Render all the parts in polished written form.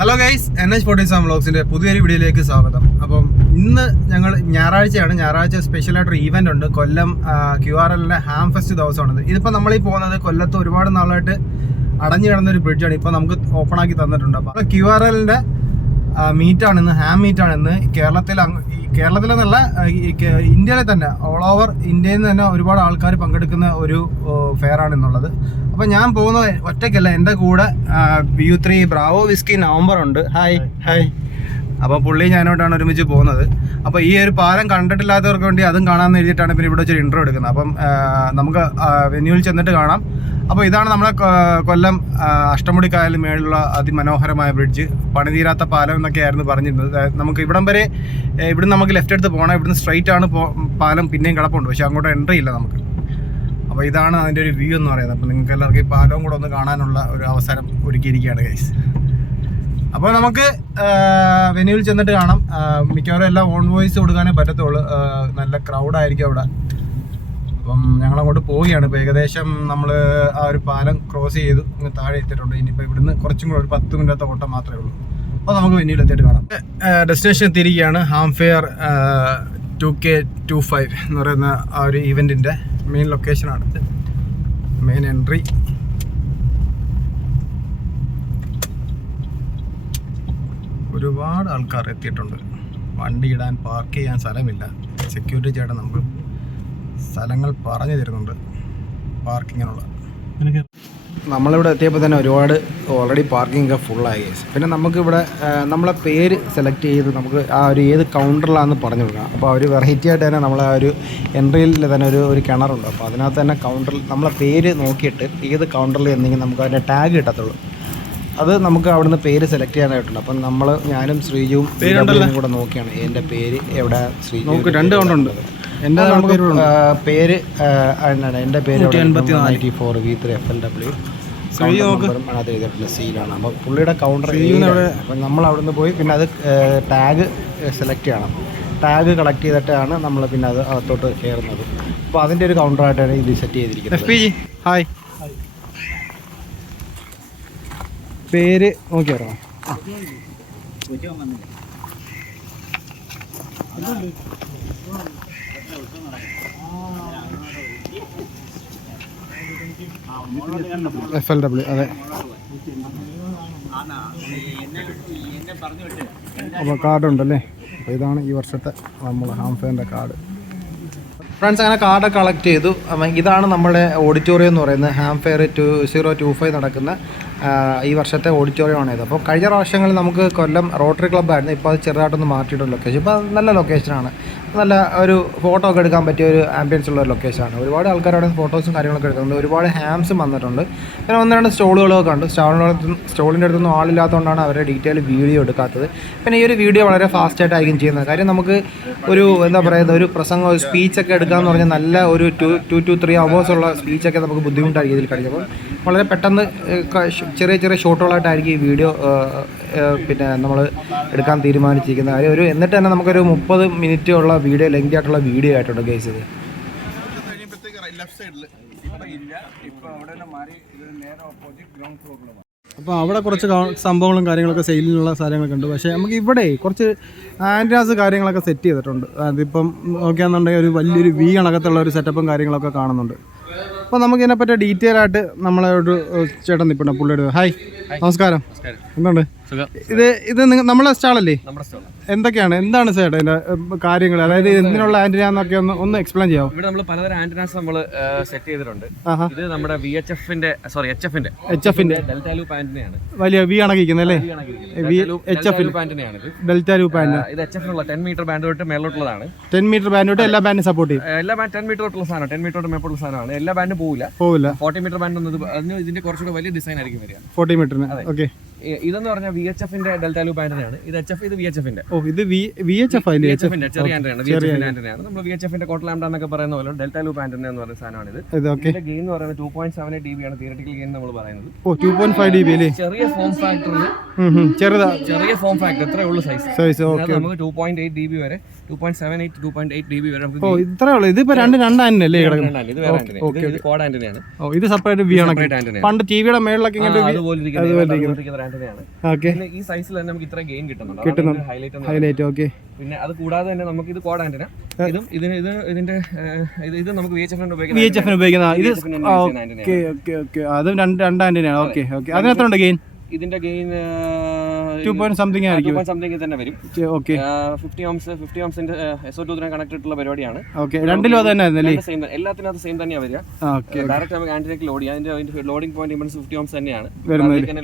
Hello guys, NH47 വ്ളോഗ്സിന്റെ പുതിയൊരു വീഡിയോയിലേക്ക് സ്വാഗതം. അപ്പം ഇന്ന് ഞങ്ങൾ ഞായറാഴ്ച സ്പെഷ്യലായിട്ടൊരു ഈവന്റ് ഉണ്ട്. കൊല്ലം QRLന്റെ ഹാം ഫെസ്റ്റ് ദിവസമാണിത്. ഇതിപ്പോൾ നമ്മളീ പോകുന്നത് കൊല്ലത്ത് ഒരുപാട് നാളായിട്ട് അടഞ്ഞു കിടന്ന ഒരു ബ്രിഡ്ജാണ്. ഇപ്പോൾ നമുക്ക് ഓപ്പൺ ആക്കി തന്നിട്ടുണ്ട്. അപ്പോൾ QRLന്റെ മീറ്റാണ് ഇന്ന്, ഹാം മീറ്റാണ് ഇന്ന്. കേരളത്തിലെന്നല്ല, ഇന്ത്യയിലെ തന്നെ ഓൾ ഓവർ ഇന്ത്യയിൽ നിന്ന് തന്നെ ഒരുപാട് ആൾക്കാർ പങ്കെടുക്കുന്ന ഒരു ഫെയറാണ് ഇന്നുള്ളത്. അപ്പോൾ ഞാൻ പോകുന്നത് ഒറ്റയ്ക്കല്ല, എൻ്റെ കൂടെ BU3 ബ്രാവോ വിസ്കി നവംബർ ഉണ്ട്. ഹായ്. അപ്പോൾ പുള്ളി ഞാനോട്ടാണ് ഒരുമിച്ച് പോകുന്നത്. അപ്പോൾ ഈ ഒരു പാലം കണ്ടിട്ടില്ലാത്തവർക്ക് വേണ്ടി അതും കാണാമെന്ന് എഴുതിയിട്ടാണ് പിന്നെ ഇവിടെ വെച്ചൊരു ഇൻട്രോ എടുക്കുന്നത്. അപ്പം നമുക്ക് വെന്യൂവിൽ ചെന്നിട്ട് കാണാം. അപ്പോൾ ഇതാണ് നമ്മളെ കൊല്ലം അഷ്ടമുടിക്കായലിന് മേലുള്ള അതിമനോഹരമായ ബ്രിഡ്ജ്. പണിതീരാത്ത പാലം എന്നൊക്കെ ആയിരുന്നു പറഞ്ഞിരുന്നത്. നമുക്ക് ഇവിടുന്ന് നമുക്ക് ലെഫ്റ്റ് എടുത്ത് പോകണം. ഇവിടുന്ന് സ്ട്രൈറ്റ് ആണ് പാലം പിന്നെയും കിടപ്പുണ്ട്, പക്ഷെ അങ്ങോട്ട് എൻട്രി ഇല്ല നമുക്ക്. അപ്പോൾ ഇതാണ് അതിൻ്റെ ഒരു വ്യൂ എന്ന് പറയുന്നത്. അപ്പോൾ നിങ്ങൾക്ക് എല്ലാവർക്കും ഈ പാലവും കൂടെ ഒന്ന് കാണാനുള്ള ഒരു അവസരം ഒരുക്കിയിരിക്കുകയാണ് ഗൈസ്. അപ്പോൾ നമുക്ക് വെന്യൂവിൽ ചെന്നിട്ട് കാണാം. മിക്കവാറും എല്ലാം ഓൺ വോയിസ് കൊടുക്കാനേ പറ്റത്തുള്ളൂ. നല്ല ക്രൗഡായിരിക്കും അവിടെ. അപ്പം ഞങ്ങളങ്ങോട്ട് പോവുകയാണ്. ഇപ്പോൾ ഏകദേശം നമ്മൾ ആ ഒരു പാലം ക്രോസ് ചെയ്തു താഴെ എത്തിയിട്ടുണ്ട്. ഇനിയിപ്പോൾ ഇവിടുന്ന് കുറച്ചും കൂടെ ഒരു 10 മിനിറ്റത്തെ ഓട്ടം മാത്രമേ ഉള്ളൂ. അപ്പോൾ നമുക്ക് വെന്യൂവിൽ എത്തിയിട്ട് കാണാം. ഡെസ്റ്റിനേഷൻ എത്തിയിരിക്കുകയാണ്. ഹാം ഫെയർ 2K25 എന്ന് പറയുന്ന ആ ഒരു ഈവൻറ്റിൻ്റെ മെയിൻ ലൊക്കേഷനാണ്. Main entry. ഒരുപാട് ആൾക്കാർ എത്തിയിട്ടുണ്ട്. വണ്ടി ഇടാൻ പാർക്ക് ചെയ്യാൻ സ്ഥലമില്ല. സെക്യൂരിറ്റി ചേട്ടൻ നമുക്ക് സ്ഥലങ്ങൾ പറഞ്ഞു തരുന്നുണ്ട് പാർക്കിങ്ങിനുള്ള. നമ്മളിവിടെ എത്തിയപ്പോൾ തന്നെ ഒരുപാട് ഓൾറെഡി പാർക്കിംഗ് ഒക്കെ ഫുള്ളായി. പിന്നെ നമുക്കിവിടെ നമ്മളെ പേര് സെലക്ട് ചെയ്ത് നമുക്ക് ആ ഒരു ഏത് കൗണ്ടറിലാണെന്ന് പറഞ്ഞു കൊടുക്കണം. അപ്പോൾ ഒരു വെറൈറ്റി ആയിട്ട് തന്നെ നമ്മളെ ആ ഒരു എൻട്രിയിൽ തന്നെ ഒരു കിണറുണ്ട്. അപ്പോൾ അതിനകത്ത് തന്നെ കൗണ്ടറിൽ നമ്മളെ പേര് നോക്കിയിട്ട് ഏത് കൗണ്ടറിൽ എന്തെങ്കിലും നമുക്ക് അതിൻ്റെ ടാഗ് കിട്ടത്തുള്ളൂ. അത് നമുക്ക് അവിടുന്ന് പേര് സെലക്ട് ചെയ്യാനായിട്ടുണ്ട്. അപ്പം ഞാനും ശ്രീജുവും കൂടെ നോക്കിയാണ് എൻ്റെ പേര് എവിടെ. ശ്രീജു 2 കൗണ്ടുണ്ട്. എൻ്റെ പേര് എന്താണ്, എൻ്റെ പേര് 94 V3 FLW അത് ചെയ്തിട്ടുള്ള സീലാണ്. അപ്പോൾ പുള്ളിയുടെ കൗണ്ടർ. അപ്പം നമ്മൾ അവിടുന്ന് പോയി പിന്നെ അത് ടാഗ് സെലക്ട് ചെയ്യണം. ടാഗ് കളക്ട് ചെയ്തിട്ടാണ് നമ്മൾ പിന്നെ അത് അകത്തോട്ട് കയറുന്നത്. അപ്പോൾ അതിൻ്റെ ഒരു കൗണ്ടറായിട്ടാണ് ഇത് സെറ്റ് ചെയ്തിരിക്കുന്നത്. ഹായ്, പേര് നോക്കി അറിയാം. FLW, അതെ. അപ്പോൾ കാർഡുണ്ടല്ലേ. അപ്പോൾ ഇതാണ് ഈ വർഷത്തെ നമ്മൾ ഹാം ഫെയറിൻ്റെ കാർഡ്. ഫ്രണ്ട്സ്, അങ്ങനെ കാർഡ് കളക്ട് ചെയ്തു. ഇതാണ് നമ്മുടെ ഓഡിറ്റോറിയം എന്ന് പറയുന്നത്. ഹാം ഫെയർ 2025 നടക്കുന്ന ഈ വർഷത്തെ ഓഡിറ്റോറിയമാണിത്. അപ്പോൾ കഴിഞ്ഞ പ്രാവശ്യങ്ങളിൽ നമുക്ക് കൊല്ലം റോട്ടറി ക്ലബ്ബായിരുന്നു. ഇപ്പോൾ അത് ചെറുതായിട്ടൊന്ന് മാറ്റിയിട്ടുള്ള ലൊക്കേഷൻ. ഇപ്പോൾ നല്ല ലൊക്കേഷനാണ്. നല്ല ഒരു ഫോട്ടോ ഒക്കെ എടുക്കാൻ പറ്റിയ ഒരു ആംബിയൻസ് ഉള്ള ഒരു ലൊക്കേഷനാണ്. ഒരുപാട് ആൾക്കാർ അവിടെ ഫോട്ടോസും കാര്യങ്ങളൊക്കെ എടുക്കുന്നുണ്ട്. ഒരുപാട് ഹാംസും വന്നിട്ടുണ്ട്. പിന്നെ 1-2 സ്റ്റോളുകളൊക്കെ ഉണ്ട്. സ്റ്റോളിൻ്റെ അടുത്തൊന്നും ആളില്ലാത്തതുകൊണ്ടാണ് അവരുടെ ഡീറ്റെയിൽ വീഡിയോ എടുക്കാത്തത്. പിന്നെ ഈ ഒരു വീഡിയോ വളരെ ഫാസ്റ്റായിട്ടായിരിക്കും ചെയ്യുന്നത്. കാര്യം നമുക്ക് ഒരു ഒരു പ്രസംഗം, ഒരു സ്പീച്ചൊക്കെ എടുക്കാമെന്ന് പറഞ്ഞാൽ നല്ല ഒരു 2 to 3 hours ഉള്ള സ്പീച്ചൊക്കെ നമുക്ക് ബുദ്ധിമുട്ടായിരിക്കും ഇതിൽ കഴിയും. അപ്പം വളരെ പെട്ടെന്ന് ചെറിയ ഷോട്ടുകളായിട്ടായിരിക്കും ഈ വീഡിയോ പിന്നെ നമ്മൾ എടുക്കാൻ തീരുമാനിച്ചിരിക്കുന്നത്. കാര്യം എന്നിട്ട് തന്നെ നമുക്കൊരു 30 മിനിറ്റ് ഉള്ള വീഡിയോ, ലെങ്തി ആയിട്ടുള്ള വീഡിയോ ആയിട്ടുണ്ട് ഗൈസ് ഇത്. അപ്പോൾ അവിടെ കുറച്ച് സംഭവങ്ങളും കാര്യങ്ങളൊക്കെ സെയിലിനുള്ള സാധനങ്ങളൊക്കെ ഉണ്ട്. പക്ഷേ നമുക്ക് ഇവിടെ കുറച്ച് ആൻറ്റിനാസ് കാര്യങ്ങളൊക്കെ സെറ്റ് ചെയ്തിട്ടുണ്ട്. അതിപ്പം നോക്കിയാണെന്നുണ്ടെങ്കിൽ ഒരു വലിയൊരു V കണക്കത്തുള്ള ഒരു സെറ്റപ്പും കാര്യങ്ങളൊക്കെ കാണുന്നുണ്ട്. അപ്പോൾ നമുക്കിതിനെപ്പറ്റി ഡീറ്റെയിൽ ആയിട്ട് നമ്മളെ ഒരു ചേട്ടൻ നിൽപ്പുണ്ട്. പുള്ളിയുടെ ഹായ്, നമസ്കാരം. എന്തുണ്ട്? ഇത് നമ്മളെ സ്റ്റാളല്ലേ? എന്താണ് ചേട്ടാ ഇതിന്റെ കാര്യങ്ങൾ? അതായത് എന്തിനുള്ള ആന്റിനാന്നൊക്കെ ഒന്ന് എക്സ്പ്ലെയിൻ ചെയ്യാം. ഇവിടെ നമ്മൾ പലതരം ആന്റിനാസ് നമ്മൾ സെറ്റ് ചെയ്തിട്ടുണ്ട്. ഇത് നമ്മുടെ HFന്റെ ഡെൽറ്റ ലൂപ്പ് ആന്റിനയാണ്. വലിയ V കണക്കിരിക്കുന്നത് അല്ലേ? Delta loop antenna. ഇത് HF-നുള്ള 10 മീറ്റർ ബാൻഡ് തൊട്ട് മേലോട്ടുള്ളതാണ്. 10 മീറ്റർ ബാൻഡ് തൊട്ട് എല്ലാ ബാൻഡും സപ്പോർട്ട് ചെയ്യും. എല്ലാ 10 മീറ്റർ തൊട്ടുള്ള സാധനം, 10 മീറ്റർ തൊട്ട് മേപ്പോട്ടുള്ള സാധനമാണ്. എല്ലാ ബാൻഡും പോവില്ല. 40 മീറ്റർ ബാൻഡ് ഒന്നും ഇതിന്റെ കുറച്ചുകൂടെ വലിയ ഡിസൈൻ ആയിരിക്കും വരിക. 40 മീറ്ററിന്. ഓക്കെ. ഇതെന്ന് പറഞ്ഞാൽ VHF-ന്റെ ഡെൽറ്റ ലൂപ്പ് ആന്റിനയാണ്. ഇത് HF, ഇത് VHF-ന്റെ. ഇത് VHF അല്ലേ? HF-ന്റെ ചെറിയ ആന്റിനയാണ്. VHF-ന്റെ ആന്റിനയാണ്. നമ്മൾ VHF-ന്റെ കോട്ട് ലാംഡ എന്നൊക്കെ പറയുന്ന പോലെ ഡെൽറ്റ ലൂപ്പ് ആന്റിന എന്ന് പറയുന്ന സാധനമാണ് ഇത്. ഇതിന്റെ ഗെയിൻ എന്ന് പറയുന്നത് 2.78 dB ആണ് തിയററ്റിക്കൽ ഗെയിൻ നമ്മൾ പറയുന്നത്. 2.5 dB അല്ലേ? ചെറിയ ഫോം ഫാക്ടറിൽ ചെറുതാ, ചെറിയ ഫോം ഫാക്ടർ ഇത്രേ ഉള്ളൂ സൈസ്. ഓക്കെ. നമുക്ക് 2.8 dB വരെ 2.78 2.8 dB വരെ നമുക്ക്. ഓ ഇത്രേ ഉള്ളൂ. ഇതിപ്പോ രണ്ട് ആന്റിനല്ലേ കിടക്കുന്നത്? ഇത് വേറെ ആന്റിന, ഇത് ക്വാഡ് ആന്റിനയാണ്. ഓ ഇത് സെപ്പറേറ്റ് വി ആണ്. പണ്ട് ടിവിയുടെ മേളിലൊക്കെ ഇങ്ങനെ അതുപോലെ ഇരിക്കുന്ന ആന്റിനയാണ്. ഓക്കെ. ഈ സൈസിൽ തന്നെ നമുക്ക് ഇത്ര ഗെയിൻ കിട്ടുന്നുണ്ട്. ഹൈലൈറ്റ്. ഓക്കെ. പിന്നെ അത് കൂടാതെ തന്നെ നമുക്ക് ഇത് ക്വാഡ് ആന്റിന, ഇതും ഇതിന്റെ ഇത് നമുക്ക് VHF ഉപയോഗിക്കുന്ന ഇത്. Okay okay okay. അതും രണ്ട് ആന്റിനയാണ്. Okay okay. അതിനെത്ര ഉണ്ട് ഗെയിൻ? ഇതിന്റെ ഗെയിൻ 2 സംതിങ് ആയിരിക്കും. സംതിങ് തന്നെ വരും. ഓക്കെ. 50 ohms SO2 കണക്ട് ഉള്ള പരിപാടിയാണ്. ഓക്കെ. രണ്ടിലും അത് തന്നെ എല്ലാത്തിനും അത് സെയിം തന്നെയാണ് വരിക. ഡയറക്റ്റ് നമുക്ക് ആന്റിനയ്ക്ക് ലോഡ് ചെയ്യാം. അതിന്റെ ലോഡിംഗ് പോയിന്റ് ഇംപെഡൻസ് 50 ohms തന്നെയാണ്.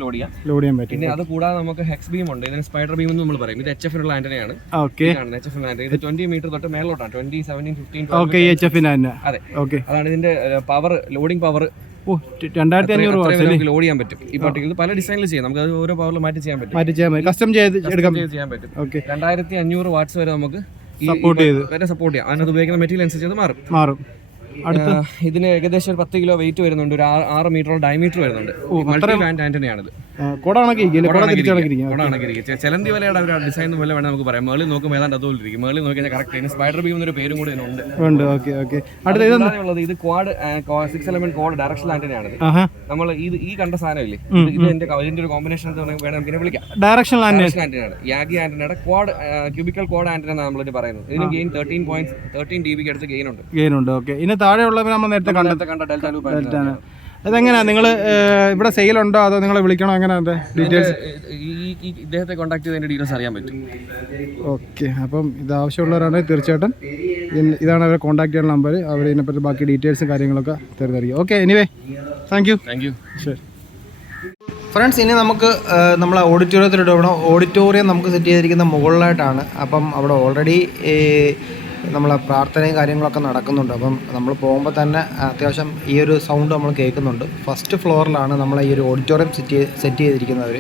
ലോഡ് ചെയ്യാൻ പറ്റും. പിന്നെ അത് കൂടാതെ നമുക്ക് ഹെക്സ് ബീം ഉണ്ട്. ഇതിന് സ്പൈഡർ ബീം എന്ന് നമ്മൾ പറയും. ഇത് HF നുള്ള ആന്റിനയാണ്. ഓക്കെ. HF antenna. ഇത് 20 മീറ്റർ തൊട്ട് മേലോട്ടാണ്. 20, 17, 15. ഓക്കെ. HF തന്നെ. അതെ. ഓക്കെ. അതാണ് ഇതിന്റെ power, loading power. 2500 watts load ചെയ്യാൻ പറ്റും. ഈ പർട്ടിക്കുലർ പല ഡിസൈനിൽ ചെയ്യാം. നമുക്ക് അത് ഓരോ പവറിൽ മാറ്റി ചെയ്യാൻ പറ്റും. കസ്റ്റം ചെയ്യാൻ പറ്റും. 2500 വാട്ട്സ് വരെ നമുക്ക് സപ്പോർട്ട് ചെയ്യാം. അതിനകത്ത് ഉപയോഗിക്കുന്ന മെറ്റീരിയൽ അനുസരിച്ച് അത് മാറും. ഇതിന് ഏകദേശം ഒരു 10 കിലോ വെയിറ്റ് വരുന്നുണ്ട്. ഒരു 6 മീറ്റർ ഡയമീറ്റർ വരുന്നുണ്ട്. മൾട്ടി ബാൻഡ് ആന്റിനയാണിത്. ചെലന്തി വലയുടെ ഒരു ഡിസൈൻ പോലെ വേണം നമുക്ക് പറയാം. മേളിൽ നോക്കുമ്പോൾ ഏതാണ്ട് അതുപോലെ ഇരിക്കും. മേളിൽ നോക്കി കഴിഞ്ഞാൽ കറക്റ്റ് സ്പൈഡർ ബീം എന്നൊരു പേരും കൂടി ഇതിനുണ്ട്. ഇത് ക്വാഡ് 6 element ക്വാഡ് ഡയറക്ഷണൽ ആന്റിനയാണ്. നമ്മൾ ഈ കണ്ട സാധനമില്ലേ, ഇതിന്റെ ഒരു കോമ്പിനേഷൻ വേണം നമുക്ക് വിളിക്കാം. ഡയറക്ഷണൽ ആന്റിനയാണ്. യാഗി ആന്റിനയുടെ ക്വാഡ്, ക്യൂബിക്കൽ ക്വാഡ് ആന്റിന എന്നാണ് നമ്മളിത് പറയുന്നത്. ഇതിന് ഗെയിൻ 13 dB അടുത്ത് ഗെയിൻ ഉണ്ട്. താഴെയുള്ളവർ നമ്മൾ നേരത്തെ കണ്ട ഡെൽറ്റ ലൂപ്പ്. അതെങ്ങനെയാ നിങ്ങൾ ഇവിടെ സെയിലുണ്ടോ അതോ നിങ്ങളെ വിളിക്കണോ? എങ്ങനെ ഡീറ്റെയിൽസ് ഇദ്ദേഹത്തെ കോൺടാക്ട് ചെയ്തതിന്റെ ഡീറ്റെയിൽസ് അറിയാൻ പറ്റും. ഓക്കെ. അപ്പം ഇത് ആവശ്യമുള്ളവരാണെങ്കിൽ തീർച്ചയായിട്ടും ഇതാണ് അവരെ കോൺടാക്ട് ചെയ്യുന്ന നമ്പർ. അവർ ഇതിനെപ്പറ്റി ബാക്കി ഡീറ്റെയിൽസും കാര്യങ്ങളൊക്കെ തരുന്നതായിരിക്കും. ഓക്കെ. Anyway thank you. ശരി ഫ്രണ്ട്സ്. ഇനി നമുക്ക് നമ്മളെ ഓഡിറ്റോറിയത്തിലിട്ട് വേണം. ഓഡിറ്റോറിയം നമുക്ക് സെറ്റ് ചെയ്തിരിക്കുന്ന മുകളിലായിട്ടാണ്. അപ്പം അവിടെ ഓൾറെഡി നമ്മളെ പ്രാർത്ഥനയും കാര്യങ്ങളൊക്കെ നടക്കുന്നുണ്ട്. അപ്പം നമ്മൾ പോകുമ്പോൾ തന്നെ അത്യാവശ്യം ഈ ഒരു സൗണ്ട് നമ്മൾ കേൾക്കുന്നുണ്ട്. ഫസ്റ്റ് ഫ്ലോറിലാണ് നമ്മൾ ഈ ഒരു ഓഡിറ്റോറിയം സെറ്റ് ചെയ്തിരിക്കുന്നവർ.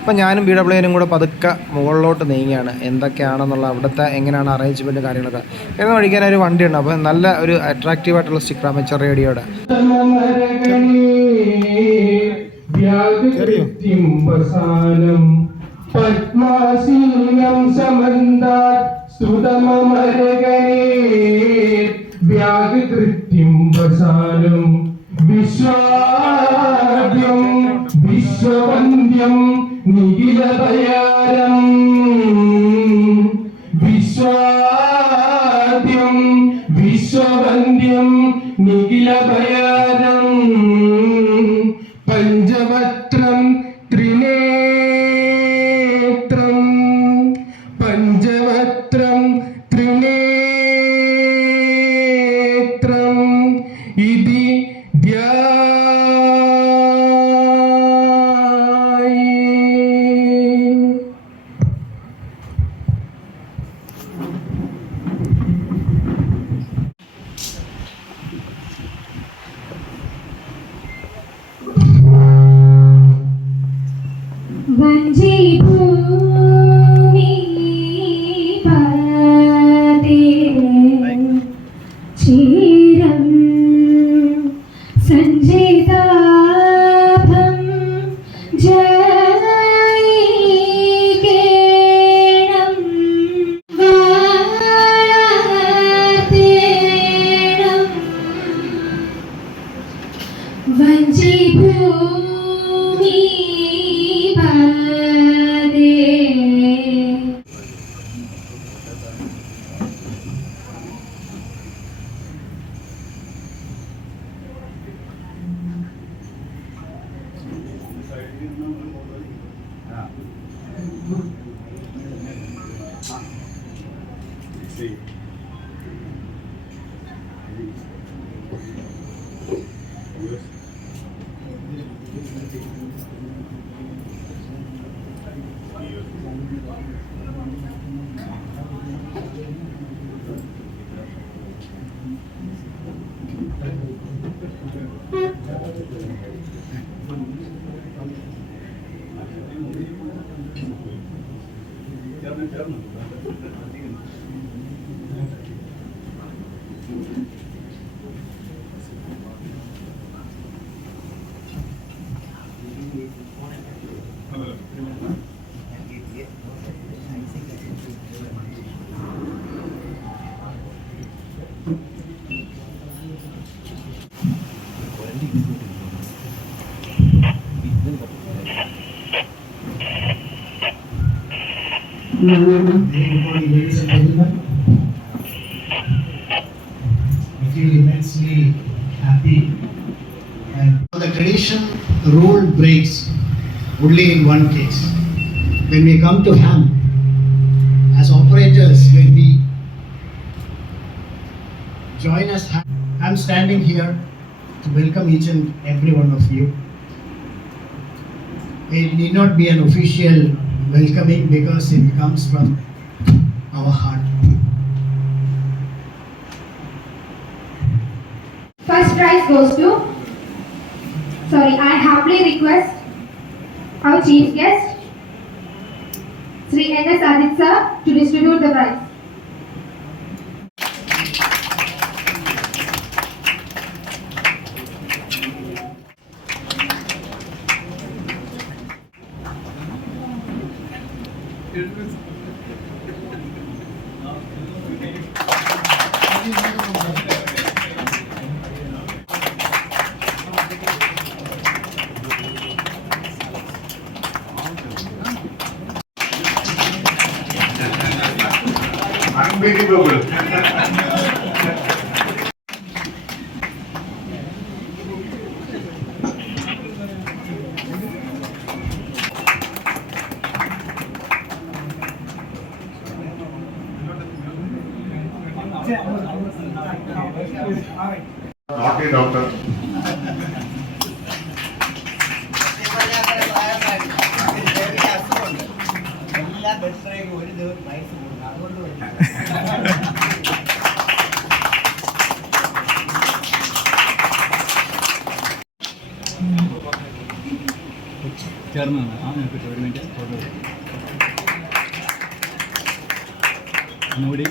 അപ്പം ഞാനും BWനും കൂടെ പതുക്കെ മുകളിലോട്ട് നീങ്ങിയാണ്. എന്തൊക്കെയാണെന്നുള്ള അവിടുത്തെ എങ്ങനെയാണ് അറേഞ്ച്മെൻറ്റ് കാര്യങ്ങളൊക്കെ എന്ന് പഠിക്കാൻ ഒരു വണ്ടിയുണ്ട്. അപ്പോൾ നല്ല ഒരു അട്രാക്റ്റീവായിട്ടുള്ള സ്റ്റിക്കർ അമേച്ചർ റേഡിയോയുടെ. പത്മാസീനം സമന്താത് സുതമമരഗനേ വ്യാകൃത്യം വസാനം വിശ്വാദ്യം വിശ്വവന്ദ്യം നിഖിലതയാരം വിശ്വാദ്യം വിശ്വവന്ദ്യം നിഖിലതയാരം പഞ്ചവക്ത്രം ത്രിനേത്രം പഞ്ചവക്ത്രം ത്രിനേത്രം ഇതി Ladies and gentlemen, I feel immensely happy. And the tradition, the rule breaks only in one case. When we come to HAM, as operators, when we join us, I'm standing here to welcome each and every one of you. It need not be an official welcoming because it comes from our heart. First prize goes to, I humbly request our chief guest, Sri N.S. Adit sir, to distribute the prize. Unbelievable. Naughty doctor. ചേർന്നാണ് ആ നിനക്ക് ഒരു minute photo ഒന്നുകൂടി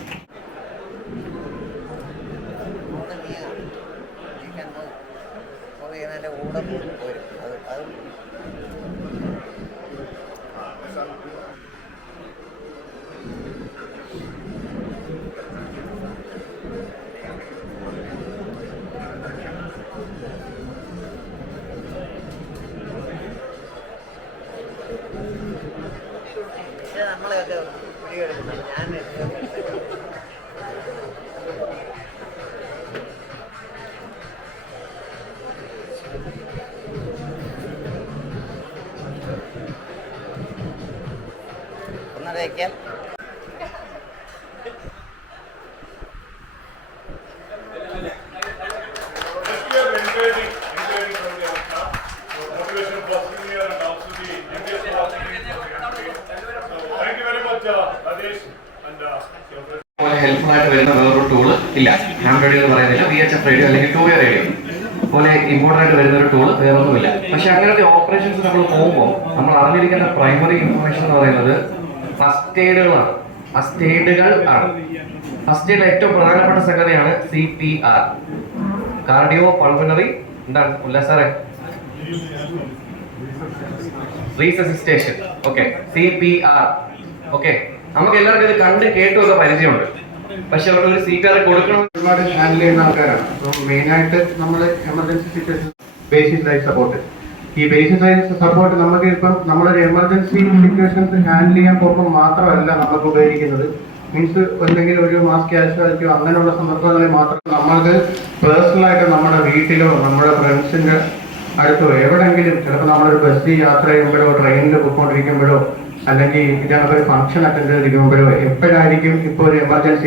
നമ്മളെയൊക്കെ പിടിയെടുക്കുന്നത് ഞാൻ ഒന്നര വയ്ക്കാം. Helpful ആയിട്ട് വരുന്ന വേറൊരു ടൂള് ഇല്ല. ഹാം റേഡിയോ എന്ന് പറയുന്നില്ല, VHF റേഡിയോ അല്ലെങ്കിൽ 2-way റേഡിയോ പോലെ ഇമ്പോർട്ടൻ്റ് ആയിട്ട് വരുന്ന ഒരു ടൂള് വേറൊന്നുമില്ല. പക്ഷെ അങ്ങനത്തെ ഓപ്പറേഷൻസ് നമ്മൾ പോകുമ്പോൾ നമ്മൾ അറിഞ്ഞിരിക്കുന്ന പ്രൈമറി ഇൻഫർമേഷൻ എന്ന് പറയുന്നത് ഫസ്റ്റേഡുകളാണ്. ഫസ്റ്റേഡുകൾ ആണ്. ഫസ്റ്റ് എയ്ഡിലെ ഏറ്റവും പ്രധാനപ്പെട്ട സംഗതിയാണ് CPR, കാർഡിയോ പൾമണറി എന്താണ് ഉല്ലാസ് സാറേ, റീസസിറ്റേഷൻ. Okay, CPR. ഓക്കെ, നമുക്ക് എല്ലാവർക്കും ഇത് കണ്ട് കേട്ടും ഒക്കെ പരിചയമുണ്ട്. പക്ഷെ അവർക്ക് ഒരു CPR കൊടുക്കണം. ഒരുപാട് ഹാൻഡിൽ ചെയ്യുന്ന ആൾക്കാരാണ്. അപ്പം മെയിനായിട്ട് നമ്മൾ emergency situation basic life support, ഈ ബേസിക് ലൈഫ് സപ്പോർട്ട് നമുക്ക് ഇപ്പം നമ്മളൊരു എമർജൻസി സിറ്റുവേഷൻസ് ഹാൻഡിൽ ചെയ്യാൻ പോകുമ്പോൾ മാത്രമല്ല നമുക്ക് ഉപകരിക്കുന്നത്. മീൻസ് എന്തെങ്കിലും ഒരു മാസ് കാഷ്വാലിറ്റിയോ അങ്ങനെയുള്ള സന്ദർഭങ്ങളിൽ മാത്രം നമ്മൾക്ക് പേഴ്സണലായിട്ട് നമ്മുടെ വീട്ടിലോ നമ്മുടെ ഫ്രണ്ട്സിൻ്റെ അടുത്തോ എവിടെയെങ്കിലും, ചിലപ്പോൾ നമ്മളൊരു ബസ്സിൽ യാത്ര ചെയ്യുമ്പോഴോ ട്രെയിനിൽ പോയിക്കൊണ്ടിരിക്കുമ്പോഴോ അല്ലെങ്കിൽ ഇതേപോലെ ഫംഗ്ഷൻ അറ്റൻഡ് ചെയ്തിരിക്കുമ്പോഴോ എപ്പോഴായിരിക്കും ഇപ്പോൾ ഒരു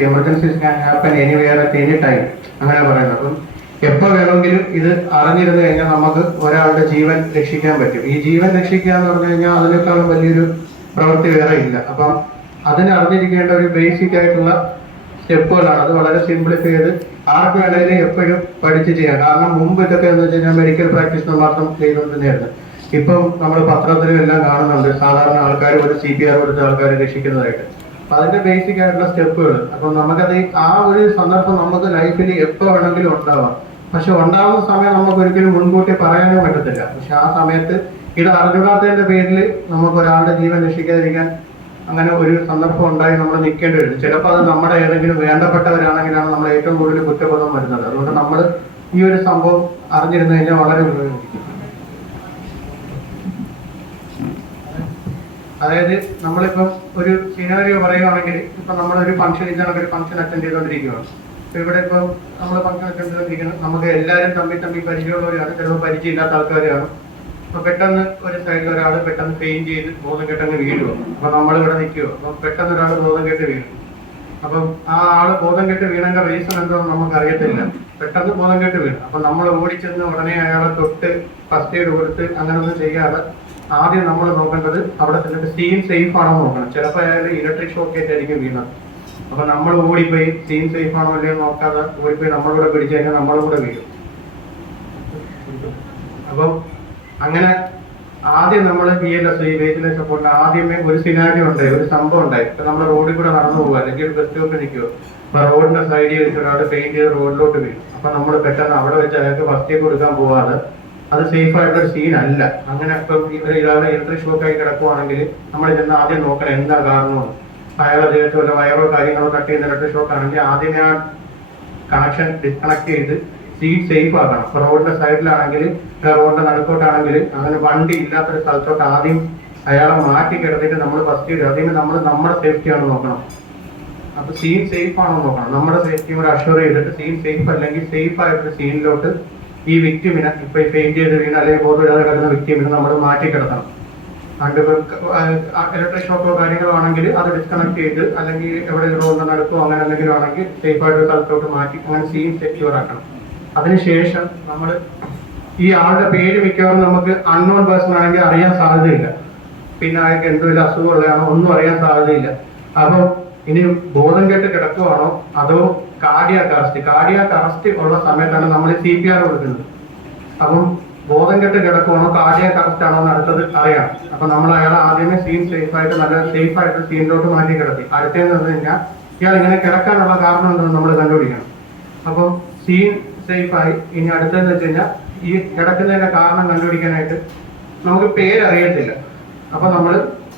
emergencies can happen anywhere at any time അങ്ങനെ പറയുന്നത്. അപ്പം എപ്പോൾ വേണമെങ്കിലും ഇത് അറിഞ്ഞിരുന്നു കഴിഞ്ഞാൽ നമുക്ക് ഒരാളുടെ ജീവൻ രക്ഷിക്കാൻ പറ്റും. ഈ ജീവൻ രക്ഷിക്കുക എന്ന് പറഞ്ഞു കഴിഞ്ഞാൽ അതിനേക്കാളും വലിയൊരു പ്രവൃത്തി വേറെ ഇല്ല. അപ്പം അതിന് അറിഞ്ഞിരിക്കേണ്ട ഒരു ബേസിക് ആയിട്ടുള്ള സ്റ്റെപ്പുകളാണ്. അത് വളരെ സിംപ്ലിഫൈ ചെയ്ത് ആർക്ക് വേണമെങ്കിലും എപ്പോഴും പഠിച്ച് ചെയ്യാം. കാരണം മുമ്പ് ഇതൊക്കെ എന്ന് വെച്ച് കഴിഞ്ഞാൽ മെഡിക്കൽ പ്രാക്ടീസ് മാത്രം ചെയ്തുകൊണ്ടിരുന്നായിരുന്നു. ഇപ്പം നമ്മൾ പത്രത്തിലും എല്ലാം കാണുന്നുണ്ട് സാധാരണ ആൾക്കാർ ഒരു CPR കൊടുത്ത ആൾക്കാരെ രക്ഷിക്കുന്നതായിട്ട്. അപ്പം അതിന്റെ ബേസിക് ആയിട്ടുള്ള സ്റ്റെപ്പുകൾ. അപ്പം നമുക്കത് ആ ഒരു സന്ദർഭം നമുക്ക് ലൈഫിൽ എപ്പോൾ വേണമെങ്കിലും ഉണ്ടാവാം. പക്ഷെ ഉണ്ടാവുന്ന സമയം നമുക്ക് ഒരിക്കലും മുൻകൂട്ടി പറയാനും പറ്റത്തില്ല. പക്ഷെ ആ സമയത്ത് ഇത് അറിഞ്ഞുകൂടാത്തതിന്റെ പേരിൽ നമുക്ക് ഒരാളുടെ ജീവൻ രക്ഷിക്കാതിരിക്കാൻ അങ്ങനെ ഒരു സന്ദർഭം ഉണ്ടായി നമ്മൾ നിൽക്കേണ്ടി വരും. ചിലപ്പോൾ അത് നമ്മുടെ ഏതെങ്കിലും വേണ്ടപ്പെട്ടവരാണെങ്കിലാണ് നമ്മൾ ഏറ്റവും കൂടുതൽ കുറ്റബോധം വരുന്നത്. അതുകൊണ്ട് നമ്മൾ ഈ ഒരു സംഭവം അറിഞ്ഞിരുന്നു കഴിഞ്ഞാൽ വളരെ ഉപയോഗിക്കും. അതായത് നമ്മളിപ്പം ഒരു സിനാരിയോ പറയുകയാണെങ്കിൽ ഇപ്പം നമ്മളൊരു ഫംഗ്ഷൻ ഇതാണെങ്കിൽ ഒരു ഫംഗ്ഷൻ അറ്റൻഡ് ചെയ്തുകൊണ്ടിരിക്കുകയാണ്. ഇപ്പം ഇവിടെ ഇപ്പോൾ നമ്മൾ ഫംഗ്ഷൻ അറ്റൻഡ് ചെയ്തുകൊണ്ടിരിക്കുന്നത് നമുക്ക് എല്ലാവരും തമ്മിൽ പരിചയമുള്ളവരാണ്, ചിലപ്പോൾ പരിചയമില്ലാത്ത ആൾക്കാരാണ്. അപ്പോൾ പെട്ടെന്ന് ഒരു സൈഡിൽ ഒരാൾ പെട്ടെന്ന് പെയിൻ ചെയ്ത് ബോധം കെട്ടങ്ങ് വീഴുമോ, അപ്പോൾ നമ്മളിവിടെ നിൽക്കുമോ, അപ്പം പെട്ടെന്ന് ഒരാൾ ബോധം കെട്ട് വീഴും. അപ്പം ആ ആള് ബോധം കെട്ട് വീണതിന്റെ റീസൺ എന്താണെന്ന് നമുക്ക് അറിയത്തില്ല. പെട്ടെന്ന് ബോധം കെട്ട് വീണു. അപ്പൊ നമ്മൾ ഓടിച്ചെന്ന് ഉടനെ അയാളെ തൊട്ട് ഫസ്റ്റ് എയ്ഡ് കൊടുത്ത് അങ്ങനൊന്നും ചെയ്യാതെ ആദ്യം നമ്മൾ നോക്കേണ്ടത് അവിടെ ചെന്നിട്ട് സീൻ സേഫ് ആണോ നോക്കണം. ചിലപ്പോൾ അയാൾ ഇലക്ട്രിക് ഷോക്ക് ആയിട്ടായിരിക്കും വീണത്. അപ്പൊ നമ്മൾ ഓടിപ്പോയി സീൻ സേഫ് ആണോ അല്ലയോ നോക്കാതെ ഓടിപ്പോയി നമ്മളിവിടെ പിടിച്ചു കഴിഞ്ഞാൽ നമ്മളും കൂടെ വീഴും. അപ്പം അങ്ങനെ ആദ്യം നമ്മൾ BLS ബേസിലെ സപ്പോർട്ടിൽ ആദ്യമേ ഒരു സിനാരിയോ ഉണ്ടായി, ഒരു സംഭവം ഉണ്ടായി. ഇപ്പൊ നമ്മൾ റോഡിൽ കൂടെ നടന്നു പോകുക അല്ലെങ്കിൽ ഒരു ബസ് സ്റ്റോപ്പിൽ നിൽക്കുമോ, അപ്പൊ റോഡിന്റെ സൈഡിൽ വെച്ച് ഒരാൾ പെയിന്റ് ചെയ്ത് റോഡിലോട്ട് വീഴും. അപ്പൊ നമ്മൾ പെട്ടെന്ന് അവിടെ വെച്ച് അയാൾക്ക് ഫസ്റ്റ് എയ്ഡ് കൊടുക്കാൻ പോവാതെ അത് സേഫ് ആയിട്ടൊരു സീൻ അല്ല. അങ്ങനെ ഇപ്പം ഇയാളെ ഇലക്ട്രിക് ഷോക്ക് ആയി കിടക്കുവാണെങ്കിൽ നമ്മൾ ചെന്ന് ആദ്യം നോക്കണം എന്താ കാരണമെന്ന്. അയാളെ ദേഹത്ത് വല്ല വയറോ കാര്യങ്ങളോ കട്ട് ചെയ്യുന്ന ഇലക്ട്രിക് ഷോക്ക് ആണെങ്കിൽ ആദ്യമേ ആ കണക്ഷൻ ഡിസ്കണക്ട് ചെയ്ത് സീറ്റ് സേഫ് ആക്കണം. ഇപ്പൊ റോഡിന്റെ സൈഡിലാണെങ്കിൽ റോഡിന്റെ നടുക്കോട്ടാണെങ്കിൽ അങ്ങനെ വണ്ടി ഇല്ലാത്തൊരു സ്ഥലത്തോട്ട് ആദ്യം അയാളെ മാറ്റി കിടന്നിട്ട് നമ്മൾ ഫസ്റ്റ് എയ്ഡ് അതിന് നമ്മൾ നമ്മുടെ സേഫ്റ്റിയാണ് നോക്കണം. അപ്പൊ സീൻ സേഫ് ആണോ നോക്കണം. നമ്മുടെ സേഫ്റ്റി കൂടെ അഷ്യൂർ ചെയ്തിട്ട് സീൻ സേഫ് അല്ലെങ്കിൽ സേഫ് ആയിട്ടൊരു സീനിലോട്ട് ഈ വിക്ടിമിനെ ഇപ്പൊ ഈ പെയിന്റ് ചെയ്ത് വീണ് അല്ലെങ്കിൽ ബോധം ഇല്ലാതെ കിടക്കുന്ന വിക്ടിമിനെ നമ്മൾ മാറ്റി കിടത്തണം. ഇലക്ട്രിക് ഷോക്കോ കാര്യങ്ങളോ ആണെങ്കിൽ അത് ഡിസ്കണക്ട് ചെയ്ത് അല്ലെങ്കിൽ എവിടെ റോഡിന്റെ നടുക്കോ അങ്ങനെ എന്തെങ്കിലും ആണെങ്കിൽ സേഫ് ആയിട്ട് സ്ഥലത്തോട്ട് മാറ്റി അങ്ങനെ സീൻ സെക്യൂർ ആക്കണം. അതിനുശേഷം നമ്മൾ ഈ ആളുടെ പേര് മിക്കവാറും നമുക്ക് അൺനോൺ പേഴ്സൺ ആണെങ്കിൽ അറിയാൻ സാധ്യതയില്ല. പിന്നെ അയാൾക്ക് എന്തെങ്കിലും അസുഖമുള്ളതാണോ ഒന്നും അറിയാൻ സാധ്യതയില്ല. അപ്പം ഇനി ബോധം കെട്ട് കിടക്കുവാണോ അതോ കാർഡിയാക് അറസ്റ്റ് ഉള്ള സമയത്താണ് നമ്മൾ CPR കൊടുക്കുന്നത്. അപ്പം ബോധം കെട്ട് കിടക്കുവാണോ കാർഡിയാക് അറസ്റ്റ് ആണോ എന്ന് അടുത്തത് അറിയാം. അപ്പൊ നമ്മൾ അയാളെ ആദ്യമേ സീൻ സേഫ് ആയിട്ട് നല്ല സേഫ് ആയിട്ട് സീനിലോട്ട് മാറ്റി കിടത്തി. അടുത്തതെന്ന് പറഞ്ഞു കഴിഞ്ഞാൽ ഇയാൾ ഇങ്ങനെ കിടക്കാനുള്ള കാരണം എന്താണെന്ന് നമ്മൾ കണ്ടുപിടിക്കണം. അപ്പം സീൻ സേഫായി. ഇനി അടുത്തതെന്ന് വെച്ച് കഴിഞ്ഞാൽ ഈ കിടക്കുന്നതിന്റെ കാരണം കണ്ടുപിടിക്കാനായിട്ട് നമുക്ക് പേരറിയത്തില്ല. അപ്പൊ നമ്മൾ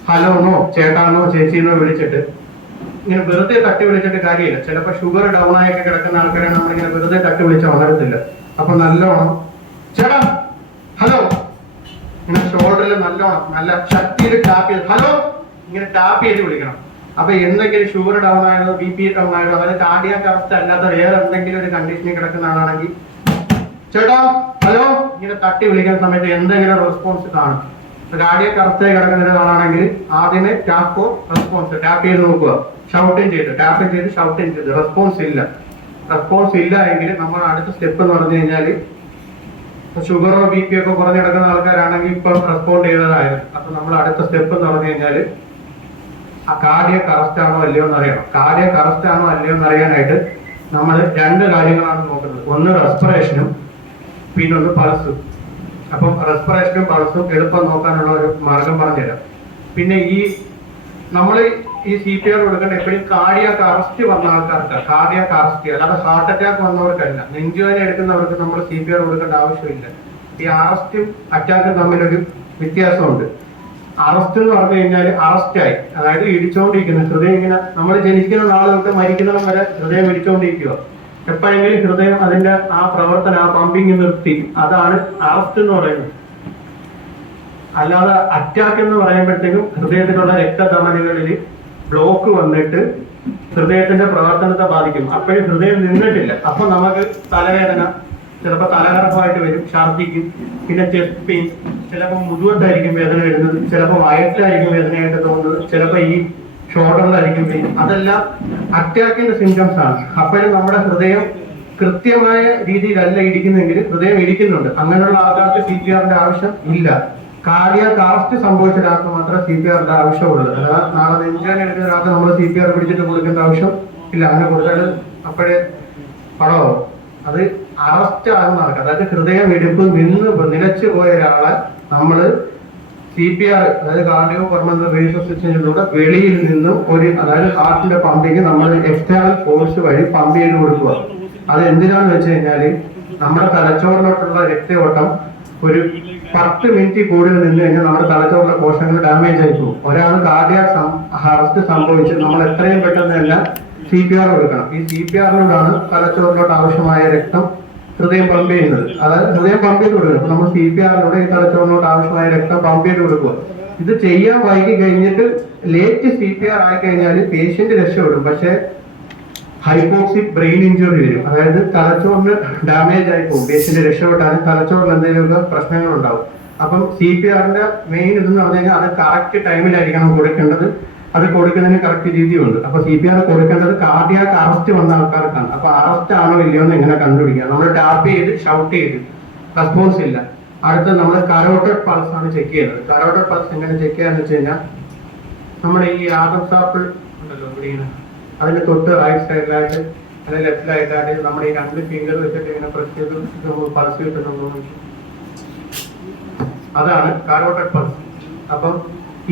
ഹലോന്നോ ചേട്ടാന്നോ ചേച്ചിന്നോ വിളിച്ചിട്ട് ഇങ്ങനെ വെറുതെ തട്ടി വിളിച്ചിട്ട് കാര്യമില്ല. ചിലപ്പോൾ ഷുഗർ ഡൗൺ ആയൊക്കെ കിടക്കുന്ന ആൾക്കാരെ നമ്മളിങ്ങനെ വെറുതെ തട്ടി വിളിച്ചാൽ വളരത്തില്ല. അപ്പൊ നല്ലോണം ചേട്ടാ ഹലോ ഇങ്ങനെ ഷോൾഡറിൽ നല്ലോണം നല്ല ശക്തിയിൽ ടാപ്പ് ചെയ്ത് ഹലോ ഇങ്ങനെ ടാപ്പ് ചെയ്ത് വിളിക്കണം. അപ്പൊ എന്തെങ്കിലും ഷുഗർ ഡൗൺ ആയതോ BP ഡൗൺ ആയതോ അതായത് കാർഡിയാക് അറസ്റ്റ് അല്ലാത്ത വേറെ എന്തെങ്കിലും ഒരു കണ്ടീഷനിൽ കിടക്കുന്ന ആളാണെങ്കിൽ ചേട്ടാ ഹലോ ഇങ്ങനെ തട്ടി വിളിക്കുന്ന സമയത്ത് എന്തെങ്കിലും റെസ്പോൺസ് കാണും. കാർഡിയാക് അറസ്റ്റ് കിടക്കുന്ന ഒരാളാണെങ്കിൽ ആദ്യമേ ടാപ്പോ റെസ്പോൺസ് ടാപ്പ് ചെയ്ത് നോക്കുക. ഷൗട്ടിങ് ചെയ്ത് ടാപ്പ് ചെയ്ത് ഷൗട്ടിങ് ചെയ്ത് റെസ്പോൺസ് ഇല്ല എങ്കിൽ നമ്മൾ അടുത്ത സ്റ്റെപ്പ് എന്ന് പറഞ്ഞു കഴിഞ്ഞാൽ ഷുഗറോ BP ഒക്കെ കുറഞ്ഞു കിടക്കുന്ന ആൾക്കാരാണെങ്കിൽ ഇപ്പം റെസ്പോണ്ട് ചെയ്തതായിരുന്നു. അപ്പൊ നമ്മൾ അടുത്ത സ്റ്റെപ്പ് എന്ന് പറഞ്ഞു കഴിഞ്ഞാൽ കാർഡിയാക് അറസ്റ്റ് ആണോ അല്ലയോ എന്ന് അറിയണം. കാർഡിയാക് അറസ്റ്റ് ആണോ അല്ലയോ എന്ന് അറിയാനായിട്ട് നമ്മൾ രണ്ട് കാര്യങ്ങളാണ് നോക്കുന്നത്. ഒന്ന് റെസ്പിറേഷനും പിന്നെ ഒന്ന് പൾസും. അപ്പം റെസ്പിറേഷനും പൾസും എളുപ്പം നോക്കാനുള്ള ഒരു മാർഗം പറഞ്ഞുതരാം. പിന്നെ നമ്മൾ ഈ CPR കൊടുക്കേണ്ട എപ്പോഴും കാർഡിയാക് അറസ്റ്റ് വന്ന ആൾക്കാർക്ക് കാർഡിയാക് അറസ്റ്റ് അല്ലാതെ ഹാർട്ട് അറ്റാക്ക് വന്നവർക്കല്ല. നെഞ്ചുവേദന എടുക്കുന്നവർക്ക് നമ്മൾ CPR കൊടുക്കേണ്ട ആവശ്യമില്ല. ഈ അറസ്റ്റും അറ്റാക്കും തമ്മിലൊരു വ്യത്യാസമുണ്ട്. അറസ്റ്റ് എന്ന് പറഞ്ഞു കഴിഞ്ഞാൽ അറസ്റ്റായി, അതായത് ഇടിച്ചുകൊണ്ടിരിക്കുന്നു ഹൃദയം. ഇങ്ങനെ നമ്മൾ ജനിക്കുന്ന നാൾ തൊട്ട് മരിക്കുന്നിടം വരെ ഹൃദയം ഇടിച്ചുകൊണ്ടിരിക്കുക. എപ്പോഴെങ്കിലും ഹൃദയം അതിന്റെ ആ പ്രവർത്തനം ആ പമ്പിങ് നിർത്തി, അതാണ് അറസ്റ്റ് എന്ന് പറയുന്നത്. അല്ലാതെ അറ്റാക്ക് എന്ന് പറയുമ്പോഴത്തേക്കും ഹൃദയത്തിലുള്ള രക്തധമനികളിൽ ബ്ലോക്ക് വന്നിട്ട് ഹൃദയത്തിന്റെ പ്രവർത്തനത്തെ ബാധിക്കും. അപ്പോഴും ഹൃദയം നിന്നിട്ടില്ല. അപ്പൊ നമുക്ക് തലവേദന, ചിലപ്പോൾ തലകറക്കമായിട്ട് വരും, ഛർദിക്കും, പിന്നെ ചെസ്റ്റ് പെയിൻ, ചിലപ്പോൾ മുതുകത്തായിരിക്കും വേദന വരുന്നത്, ചിലപ്പോൾ വയറ്റിലായിരിക്കും വേദനയായിട്ട് തോന്നുന്നത്, ചിലപ്പോൾ ഈ ഷോൾഡറിലായിരിക്കും പെയിൻ. അതെല്ലാം അറ്റാക്കിന്റെ സിംറ്റംസ് ആണ്. അപ്പോഴും നമ്മുടെ ഹൃദയം കൃത്യമായ രീതിയിലല്ല ഇടിക്കുന്നെങ്കിൽ ഹൃദയം ഇടിക്കുന്നുണ്ട്. അങ്ങനെയുള്ള ആൾക്കാർക്ക് CPRന്റെ ആവശ്യം ഇല്ല. കാർഡിയാക് അറസ്റ്റ് സംഭവിച്ച ഒരാൾക്ക് മാത്രമേ CPRന്റെ ആവശ്യമുള്ളൂ. അതായത് നാളെ നെഞ്ചാൻ എടുക്കുന്ന ഒരാൾക്ക് നമ്മൾ CPR പിടിച്ചിട്ട് കൊടുക്കേണ്ട ആവശ്യം ഇല്ല. അങ്ങനെ കൊടുത്താൽ അപ്പോഴേ പടമാവും. അത് അറസ്റ്റ് ആകുന്ന ആൾക്ക്, അതായത് ഹൃദയം ഇടിപ്പ് നിലച്ചു പോയ ഒരാളെ നമ്മൾ CPR അതായത് കാർഡിയോ പൾമണറി റീസസിറ്റേഷനിലൂടെ വെളിയിൽ നിന്നും അതായത് ഹാർട്ടിന്റെ പമ്പിങ് നമ്മൾ എക്സ്റ്റേണൽ ഫോഴ്സ് വഴി പമ്പ് ചെയ്ത് കൊടുക്കുക. അത് എന്തിനാന്ന് വെച്ച് കഴിഞ്ഞാൽ നമ്മുടെ തലച്ചോറിലോട്ടുള്ള രക്തയോട്ടം ഒരു 10 മിനിറ്റ് കൂടുതൽ നിന്ന് കഴിഞ്ഞാൽ നമ്മുടെ തലച്ചോറിലെ കോശങ്ങൾ ഡാമേജ് ആയി പോകും. ഒരാൾ കാർഡിയാക് അറസ്റ്റ് സംഭവിച്ച് നമ്മൾ എത്രയും പെട്ടെന്ന് എല്ലാം CPR കൊടുക്കണം. ഈ CPRനോടാണ് തലച്ചോറിലോട്ട് ആവശ്യമായ രക്തം ഹൃദയം പമ്പ് ചെയ്യുന്നത്. അതായത് ഹൃദയം പമ്പ് ചെയ്ത് കൊടുക്കുക. നമ്മൾ CPRലൂടെ ഈ തലച്ചോറിനോട് ആവശ്യമായ രക്തം പമ്പ് ചെയ്ത് കൊടുക്കുക. ഇത് ചെയ്യാൻ വൈകി കഴിഞ്ഞിട്ട് ലേറ്റ് CPR ആയി കഴിഞ്ഞാൽ പേഷ്യന്റ് രക്ഷപ്പെടും. പക്ഷെ ഹൈപ്പോക്സിക് ബ്രെയിൻ ഇഞ്ചുറി വരും. അതായത് തലച്ചോറിന് ഡാമേജ് ആയി പോകും. പേഷ്യന്റ് രക്ഷപ്പെട്ടാലും തലച്ചോറിന് എന്തെങ്കിലുമൊക്കെ പ്രശ്നങ്ങൾ ഉണ്ടാവും. അപ്പം CPRന്റെ മെയിൻ ഇതെന്ന് പറഞ്ഞു കഴിഞ്ഞാൽ അത് കറക്റ്റ് ടൈമിലായിരിക്കണം കൊടുക്കേണ്ടത്. അത് കൊടുക്കുന്നതിന് കറക്റ്റ് രീതിയുണ്ട്. അപ്പൊ CPR കൊടുക്കേണ്ടത് കാർഡിയാക് അറസ്റ്റ് വന്ന ആൾക്കാർക്കാണ്. അപ്പൊ അറസ്റ്റ് ആണോ ഇല്ലയോ എന്ന് എങ്ങനെ കണ്ടുപിടിക്കാം? നമ്മൾ ടാപ്പ് ചെയ്ത് ഷൗട്ട് ചെയ്ത് റെസ്പോൺസ് ഇല്ല. അടുത്ത നമ്മൾ കരോട്ടഡ് പൾസ് ആണ് ചെക്ക് ചെയ്യുന്നത്. കരോട്ടഡ് പൾസ് എങ്ങനെ ചെക്ക് ചെയ്യാന്ന് വെച്ച് കഴിഞ്ഞാൽ നമ്മുടെ ഈ ആദം സാപ്പിൾ ഉണ്ടല്ലോ ഇവിടെ, അതിന് തൊട്ട് റൈറ്റ് സൈഡിലായിട്ട് അല്ലെങ്കിൽ ലെഫ്റ്റിലായിട്ടായിട്ട് നമ്മുടെ ഈ 2 ഫിംഗർ വെച്ചിട്ട് ഇങ്ങനെ പ്രസ് ചെയ്ത് പൾസ് കിട്ടുന്നു. അതാണ് കരോട്ടഡ് പൾസ്. അപ്പം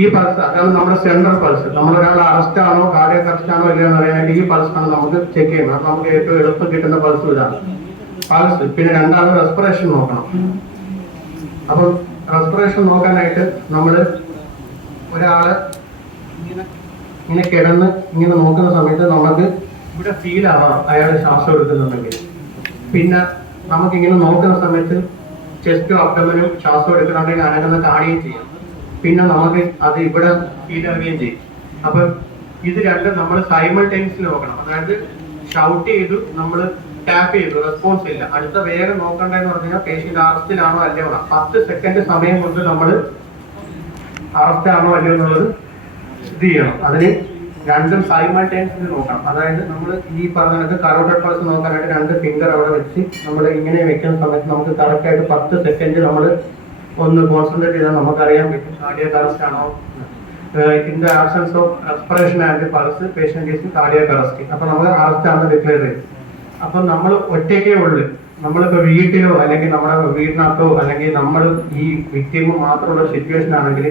ഈ പൾസ് അതാണ് നമ്മുടെ സെൻട്രൽ പൾസ്. നമ്മളൊരാൾ അറസ്റ്റ് ആണോ കാർഡിയാക് അറസ്റ്റ് ആണോ ഇല്ലയോ എന്ന് അറിയാനായിട്ട് ഈ പൾസ് ആണ് നമുക്ക് ചെക്ക് ചെയ്യുന്നത്. അത് നമുക്ക് ഏറ്റവും എളുപ്പം കിട്ടുന്ന പൾസ് ഇതാണ് പൾസ്. പിന്നെ രണ്ടാമത് റെസ്പിറേഷൻ നോക്കണം. അപ്പം റെസ്പിറേഷൻ നോക്കാനായിട്ട് നമ്മൾ ഒരാള് ഇങ്ങനെ കിടന്ന് ഇങ്ങനെ നോക്കുന്ന സമയത്ത് നമുക്ക് ഇവിടെ ഫീൽ ആവാം അയാൾ ശ്വാസം എടുക്കുന്നുണ്ടെങ്കിൽ. പിന്നെ നമുക്കിങ്ങനെ നോക്കുന്ന സമയത്ത് ചെസ്റ്റും അബ്ഡമനും ശ്വാസം എടുക്കുന്നുണ്ടെങ്കിൽ അനങ്ങുന്ന കാണുകയും ചെയ്യും. പിന്നെ നമുക്ക് അത് ഇവിടെ ഫീൽ ആവുകയും ചെയ്യും. അപ്പം ഇത് രണ്ടും നമ്മൾ സൈമൾട്ടേനിയസ്ലി നോക്കണം. അതായത് ഷൗട്ട് ചെയ്തു, നമ്മൾ ടാപ്പ് ചെയ്തു, റെസ്പോൺസ് ഇല്ല. അടുത്ത വേഗം നോക്കണ്ടെന്ന് പറഞ്ഞു കഴിഞ്ഞാൽ പേഷ്യന്റ് അറസ്റ്റിലാണോ അല്ലയോ. 10 സെക്കൻഡ് സമയം കൊണ്ട് നമ്മൾ അറസ്റ്റ് ആണോ അല്ലയോ എന്നുള്ളത് ഇത് ചെയ്യണം. അതിന് രണ്ടും സൈമൾട്ടേനിയസ്ലി നോക്കണം. അതായത് നമ്മൾ ഈ പറഞ്ഞിട്ട് കരോട്ടഡ് പൾസ് നോക്കാനായിട്ട് 2 ഫിംഗർ അവിടെ വെച്ച് നമ്മൾ ഇങ്ങനെ വെക്കുന്ന സമയത്ത് നമുക്ക് കറക്റ്റ് ആയിട്ട് 10 സെക്കൻഡ് നമ്മൾ ഒന്ന് കോൺസെൻട്രേറ്റ് ചെയ്താൽ നമുക്കറിയാൻ പറ്റും കാർഡിയാക് അറസ്റ്റ് ആണോ. In the absence of respiration and pulse patient is cardiac arrest. അപ്പൊ നമ്മൾ അറസ്റ്റ് ആണെന്ന് ഡിക്ലെയർ ചെയ്യും. അപ്പൊ നമ്മൾ ഒറ്റയ്ക്കേ ഉള്ളു. നമ്മളിപ്പോ വീട്ടിലോ അല്ലെങ്കിൽ നമ്മുടെ വീടിനകത്തോ അല്ലെങ്കിൽ നമ്മൾ ഈ വിക്ടിമും മാത്രമുള്ള സിറ്റുവേഷൻ ആണെങ്കിൽ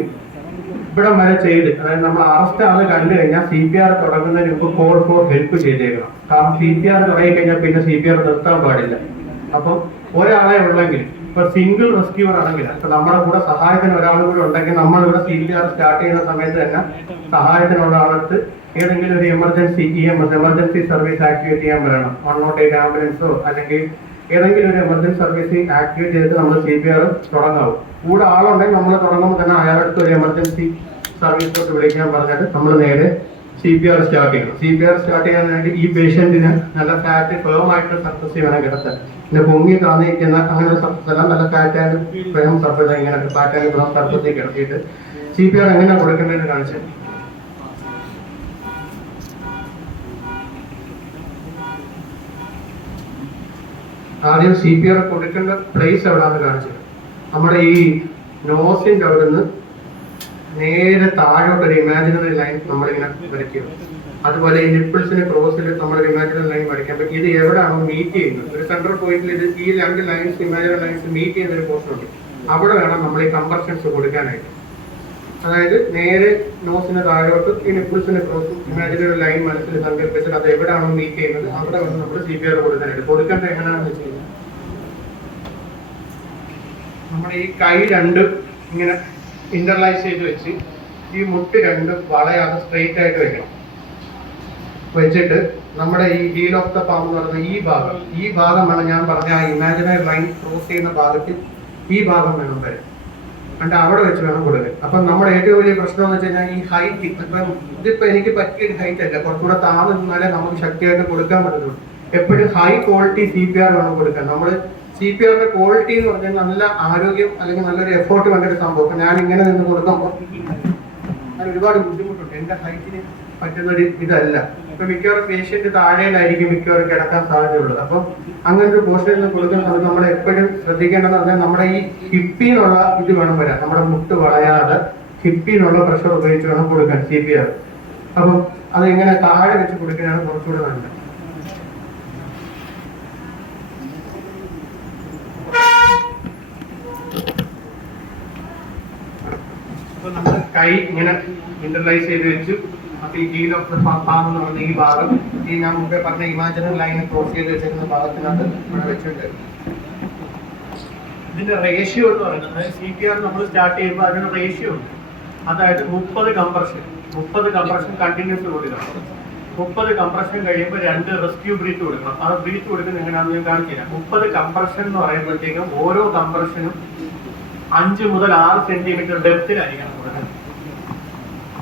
ഇവിടെ വരെ ചെയ്ത്, അതായത് നമ്മൾ അറസ്റ്റ് ആണ് കണ്ടു കഴിഞ്ഞാൽ CPR തുടങ്ങുന്നതിന് മുമ്പ് കോൾ ഫോർ ഹെൽപ്പ് ചെയ്തേക്കണം. കാരണം CPR തുടങ്ങി കഴിഞ്ഞാൽ പിന്നെ CPR നിർത്താൻ പാടില്ല. അപ്പം ഒരാളെ ഉള്ളെങ്കിൽ ഇപ്പൊ സിംഗിൾ റെസ്ക്യൂർ ആണെങ്കിൽ ഇപ്പൊ നമ്മുടെ കൂടെ സഹായത്തിന് ഒരാൾ കൂടെ ഉണ്ടെങ്കിൽ നമ്മളിവിടെ CPR സ്റ്റാർട്ട് ചെയ്യുന്ന സമയത്ത് തന്നെ സഹായത്തിനുള്ള ആളെടുത്ത് ഏതെങ്കിലും ഒരു എമർജൻസി എമർജൻസി സർവീസ് ആക്ടിവേറ്റ് ചെയ്യാൻ പറയണം. 108 ആംബുലൻസോ അല്ലെങ്കിൽ ഏതെങ്കിലും ഒരു എമർജൻസി സർവീസ് ആക്ടിവേറ്റ് ചെയ്തിട്ട് നമ്മൾ CPR തുടങ്ങാവും. കൂടെ ആളുണ്ടെങ്കിൽ നമ്മൾ തുടങ്ങുമ്പോൾ തന്നെ അയാളടുത്ത് ഒരു എമർജൻസി സർവീസിലോട്ട് വിളിക്കാൻ പറഞ്ഞിട്ട് നമ്മൾ നേരെ CPR സ്റ്റാർട്ട് ചെയ്യണം. CPR സ്റ്റാർട്ട് ചെയ്യാൻ വേണ്ടി ഈ പേഷ്യന്റിന് നല്ല ഫാറ്റ് ഫേമായിട്ടുള്ള സർഫസ് വേണം കിടത്താൻ. പിന്നെ പൊങ്ങി താന്നിരിക്കുന്ന അങ്ങനെ ഒരു സർഫസ് അല്ല, നല്ല ഫാറ്റായിട്ട് ഫേം സർഫസ് ഇങ്ങനെ ഫാറ്റായിട്ട് ഫേം സർഫസിൽ കിടത്തിയിട്ട് CPR എങ്ങനെ കൊടുക്കേണ്ടതെന്ന് കാണിച്ചത്. ആദ്യം CPR കൊടുക്കേണ്ട പ്ലേസ് എവിടാന്ന് കാണിച്ചത്. നമ്മുടെ ഈ നോസിന്റെ അവിടെ നിന്ന് നേരെ താഴോട്ടൊരു ഇമാജിനറി ലൈൻ നമ്മളിങ്ങനെ വരയ്ക്കുക. അതുപോലെ ഈ നിപ്പിൾസിന് ക്രോസിൽ നമ്മളൊരു ഇമാജിനറി ലൈൻ വരയ്ക്കാൻ പറ്റും. ഇത് എവിടെയാണോ മീറ്റ് ചെയ്യുന്നത്, ഒരു സെൻട്രൽ പോയിന്റിൽ ഇത് ഈ 2 ലൈൻസ് ഇമാജിനറി ലൈൻസ് മീറ്റ് ചെയ്യുന്ന ഒരു പോർഷൻ ഉണ്ട്. അവിടെ വേണം നമ്മൾ ഈ കംപ്രഷൻസ് കൊടുക്കാനായിട്ട്. അതായത് നേരെ നോസിന് താഴോട്ട് ഈ നിപ്പിൾസിന് ക്രോസ് ഇമാജിനറി ലൈൻ മനസ്സിൽ സങ്കല്പിച്ചിട്ട് അത് എവിടെയാണോ മീറ്റ് ചെയ്യുന്നത് അവിടെ വേണം നമ്മൾ CPR കൊടുക്കാനായിട്ട്. കൊടുക്കേണ്ട എങ്ങനെയാണെന്ന് വെച്ച് കഴിഞ്ഞാൽ നമ്മുടെ ഈ കൈ 2 ഇങ്ങനെ ഇന്റർലൈസ് ചെയ്ത് വെച്ച് ഈ മുട്ട് 2 വളയാതെ സ്ട്രെയിറ്റ് ആയിട്ട് വെക്കണം. വെച്ചിട്ട് നമ്മുടെ ഈ ഹീൽ ഓഫ് ദ പാം എന്ന് പറയുന്ന ഈ ഭാഗം വേണം ഞാൻ പറഞ്ഞ ആ ഇമാജിനറി ലൈൻ ക്രോസ് ചെയ്യുന്ന ഭാഗത്ത് ഈ ഭാഗം വേണം വരെ. എന്നിട്ട് അവിടെ വെച്ച് വേണം കൊടുക്കാൻ. അപ്പം നമ്മുടെ ഏറ്റവും വലിയ പ്രശ്നം എന്ന് വെച്ച് കഴിഞ്ഞാൽ ഈ ഹൈറ്റ്. ഇപ്പം ഇതിപ്പോ എനിക്ക് പറ്റിയൊരു ഹൈറ്റ് അല്ല, കുറച്ചുകൂടെ താഴ്ന്നു നിന്നാലേ നമുക്ക് ശക്തിയായിട്ട് കൊടുക്കാൻ പറ്റുള്ളൂ. എപ്പോഴും ഹൈ ക്വാളിറ്റി CPR വേണം കൊടുക്കാൻ. നമ്മൾ CPRന്റെ ക്വാളിറ്റി എന്ന് പറഞ്ഞാൽ നല്ല ആരോഗ്യം അല്ലെങ്കിൽ നല്ലൊരു എഫോർട്ട് വേണ്ട ഒരു സംഭവം. അപ്പൊ ഞാൻ ഇങ്ങനെ നിന്ന് കൊടുക്കുമ്പോൾ അത് ഒരുപാട് ബുദ്ധിമുട്ടുണ്ട്. എന്റെ ഹൈറ്റിന് പറ്റുന്നൊരു ഇതല്ല. ഇപ്പൊ മിക്കവാറും പേഷ്യന്റ് താഴെയിലായിരിക്കും മിക്കവാറും കിടക്കാൻ സാധ്യതയുള്ളത്. അപ്പം അങ്ങനെ ഒരു പോസ്റ്റിൽ നിന്ന് കൊടുക്കുന്ന സമയത്ത് നമ്മൾ എപ്പോഴും ശ്രദ്ധിക്കേണ്ടതെന്ന് പറഞ്ഞാൽ നമ്മുടെ ഈ ഹിപ്പിനുള്ള ഇത് വേണം വരാൻ. നമ്മുടെ മുട്ട് വളയാതെ ഹിപ്പിനുള്ള പ്രഷർ ഉപയോഗിച്ച് വേണം കൊടുക്കാൻ CPR. അപ്പം അത് എങ്ങനെ താഴെ വെച്ച് കൊടുക്കാനാണ് കുറച്ചുകൂടെ നല്ലത്. അപ്പൊ നമ്മൾ കൈ ഇങ്ങനെ ഇന്റർലൈസ് ചെയ്ത് വെച്ചു. അപ്പൊ ഈ ഹീൽ ഓഫ് ദ പാം എന്ന് പറഞ്ഞ ഈ ഭാഗം ഈ ഞാൻ മുമ്പേ പറഞ്ഞ ഇമാജിനറി ലൈൻ ക്രോസ് ചെയ്ത് വെച്ചിരുന്ന ഭാഗത്തിനകത്ത് ഇവിടെ വെച്ചിട്ടുണ്ട്. ഇതിന്റെ റേഷ്യോ എന്ന് പറയുന്നത്, അതായത് CPR നമ്മൾ സ്റ്റാർട്ട് ചെയ്യുമ്പോൾ അതിന് റേഷ്യോ ഉണ്ട്. അതായത് 30 കംപ്രഷൻ കണ്ടിന്യൂസ് കൊടുക്കണം. 30 കംപ്രഷൻ കഴിയുമ്പോൾ 2 റെസ്ക്യൂ ബ്രീത്ത് കൊടുക്കണം. ആ ബ്രീത്ത് കൊടുക്കുന്നത് എങ്ങനെയാണെന്ന് ഞാൻ കാണിച്ചു തരാം. 30 കംപ്രഷൻ എന്ന് പറയുമ്പോഴത്തേക്കും ഓരോ കംപ്രഷനും 5 മുതൽ 6 സെന്റിമീറ്റർ ഡെപ്തിലായിരിക്കണം കൊടുക്കുന്നത്.